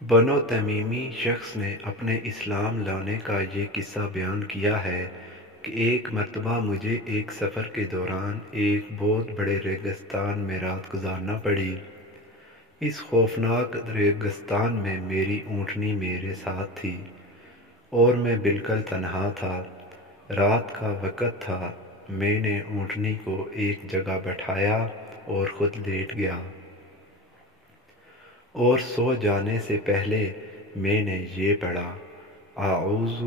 بنو تمیمی شخص نے اپنے اسلام لانے کا یہ قصہ بیان کیا ہے کہ ایک مرتبہ مجھے ایک سفر کے دوران ایک بہت بڑے ریگستان میں رات گزارنا پڑی۔ اس خوفناک ریگستان میں میری اونٹنی میرے ساتھ تھی اور میں بالکل تنہا تھا۔ رات کا وقت تھا۔ میں نے اونٹنی کو ایک جگہ بٹھایا اور خود لیٹ گیا، اور سو جانے سے پہلے میں نے یہ پڑھا: اعوذ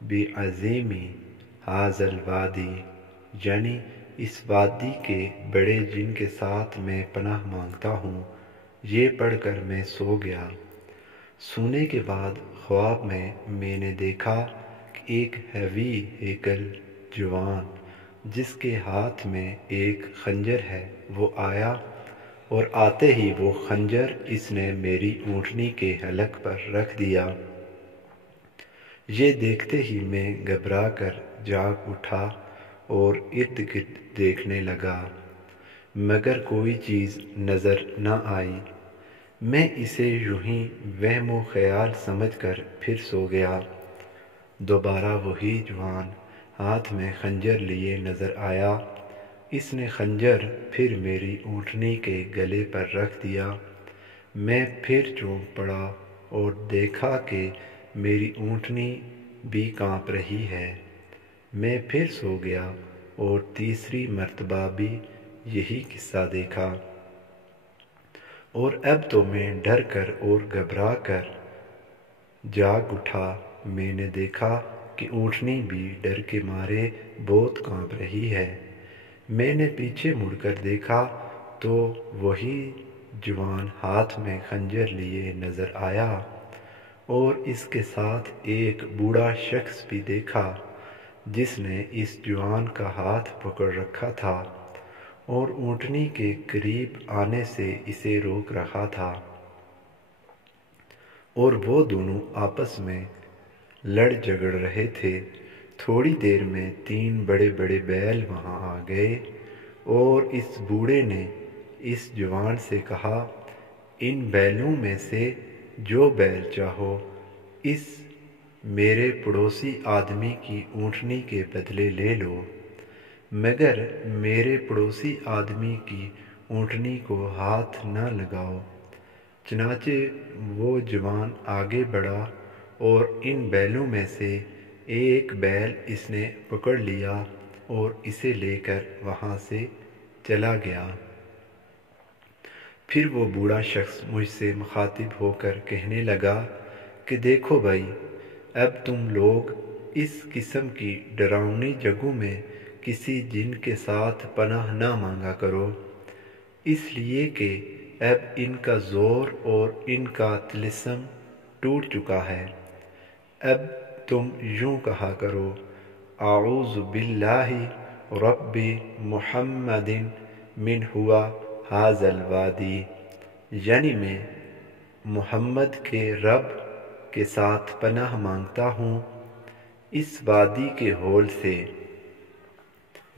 بعظیم ھذا الوادی، یعنی اس وادی کے بڑے جن کے ساتھ میں پناہ مانگتا ہوں۔ یہ پڑھ کر میں سو گیا۔ سونے کے بعد خواب میں نے دیکھا کہ ایک ہیوی ہیکل جوان جس کے ہاتھ میں ایک خنجر ہے وہ آیا، اور آتے ہی وہ خنجر اس نے میری اونٹنی کے حلق پر رکھ دیا۔ یہ دیکھتے ہی میں گھبرا کر جاگ اٹھا اور ارد گرد دیکھنے لگا، مگر کوئی چیز نظر نہ آئی۔ میں اسے یوں ہی وہم و خیال سمجھ کر پھر سو گیا۔ دوبارہ وہی جوان ہاتھ میں خنجر لیے نظر آیا۔ اس نے خنجر پھر میری اونٹنی کے گلے پر رکھ دیا۔ میں پھر چونک پڑا اور دیکھا کہ میری اونٹنی بھی کانپ رہی ہے۔ میں پھر سو گیا اور تیسری مرتبہ بھی یہی قصہ دیکھا، اور اب تو میں ڈر کر اور گھبرا کر جاگ اٹھا۔ میں نے دیکھا کہ اونٹنی بھی ڈر کے مارے بہت کانپ رہی ہے۔ میں نے پیچھے مڑ کر دیکھا تو وہی جوان ہاتھ میں خنجر لیے نظر آیا، اور اس کے ساتھ ایک بوڑھا شخص بھی دیکھا جس نے اس جوان کا ہاتھ پکڑ رکھا تھا اور اونٹنی کے قریب آنے سے اسے روک رہا تھا، اور وہ دونوں آپس میں لڑ جھگڑ رہے تھے۔ تھوڑی دیر میں 3 بڑے بڑے بیل وہاں آ گئے، اور اس بوڑھے نے اس جوان سے کہا: ان بیلوں میں سے جو بیل چاہو اس میرے پڑوسی آدمی کی اونٹنی کے بدلے لے لو، مگر میرے پڑوسی آدمی کی اونٹنی کو ہاتھ نہ لگاؤ۔ چنانچہ وہ جوان آگے بڑھا اور ان بیلوں میں سے ایک بیل اس نے پکڑ لیا اور اسے لے کر وہاں سے چلا گیا۔ پھر وہ بوڑھا شخص مجھ سے مخاطب ہو کر کہنے لگا کہ دیکھو بھائی، اب تم لوگ اس قسم کی ڈراؤنی جگہوں میں کسی جن کے ساتھ پناہ نہ مانگا کرو، اس لیے کہ اب ان کا زور اور ان کا طلسم ٹوٹ چکا ہے۔ اب تم یوں کہا کرو: اعوذ باللہ رب محمد من ہوا ھذا الوادی، یعنی میں محمد کے رب کے ساتھ پناہ مانگتا ہوں اس وادی کے ہول سے۔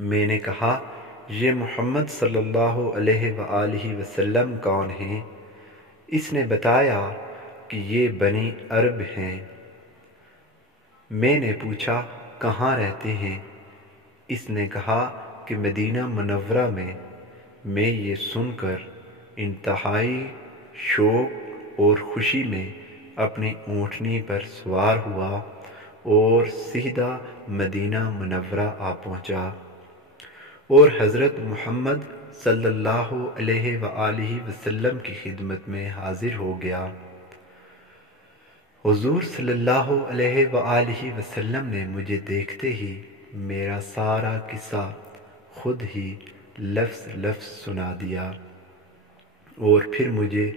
میں نے کہا: یہ محمد صلی اللہ علیہ وآلہ وسلم کون ہیں؟ اس نے بتایا کہ یہ بنی عرب ہیں۔ میں نے پوچھا: کہاں رہتے ہیں؟ اس نے کہا کہ مدینہ منورہ میں۔ میں یہ سن کر انتہائی شوق اور خوشی میں اپنی اونٹنی پر سوار ہوا اور سیدھا مدینہ منورہ آ پہنچا، اور حضرت محمد صلی اللہ علیہ وآلہ وسلم کی خدمت میں حاضر ہو گیا۔ حضور صلی اللہ علیہ وآلہ وسلم نے مجھے دیکھتے ہی میرا سارا قصہ خود ہی لفظ لفظ سنا دیا، اور پھر مجھے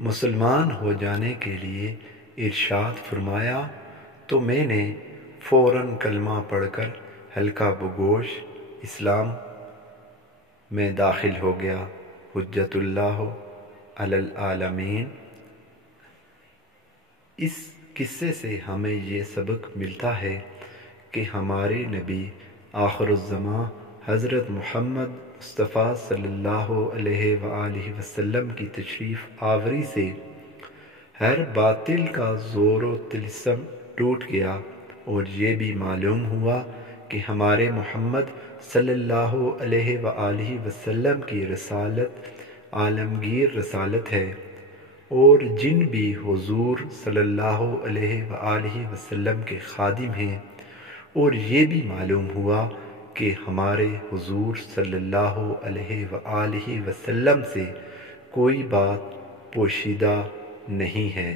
مسلمان ہو جانے کے لیے ارشاد فرمایا، تو میں نے فوراً کلمہ پڑھ کر حلقہ بگوش اسلام میں داخل ہو گیا۔ حجت اللہ علی العالمین۔ اس قصے سے ہمیں یہ سبق ملتا ہے کہ ہمارے نبی آخر الزماں حضرت محمد مصطفیٰ صلی اللہ علیہ وآلہ وسلم کی تشریف آوری سے ہر باطل کا زور و طلسم ٹوٹ گیا، اور یہ بھی معلوم ہوا کہ ہمارے محمد صلی اللہ علیہ وآلہ وسلم کی رسالت عالمگیر رسالت ہے، اور جن بھی حضور صلی اللہ علیہ وآلہ وسلم کے خادم ہیں، اور یہ بھی معلوم ہوا کہ ہمارے حضور صلی اللہ علیہ وآلہ وسلم سے کوئی بات پوشیدہ نہیں ہے۔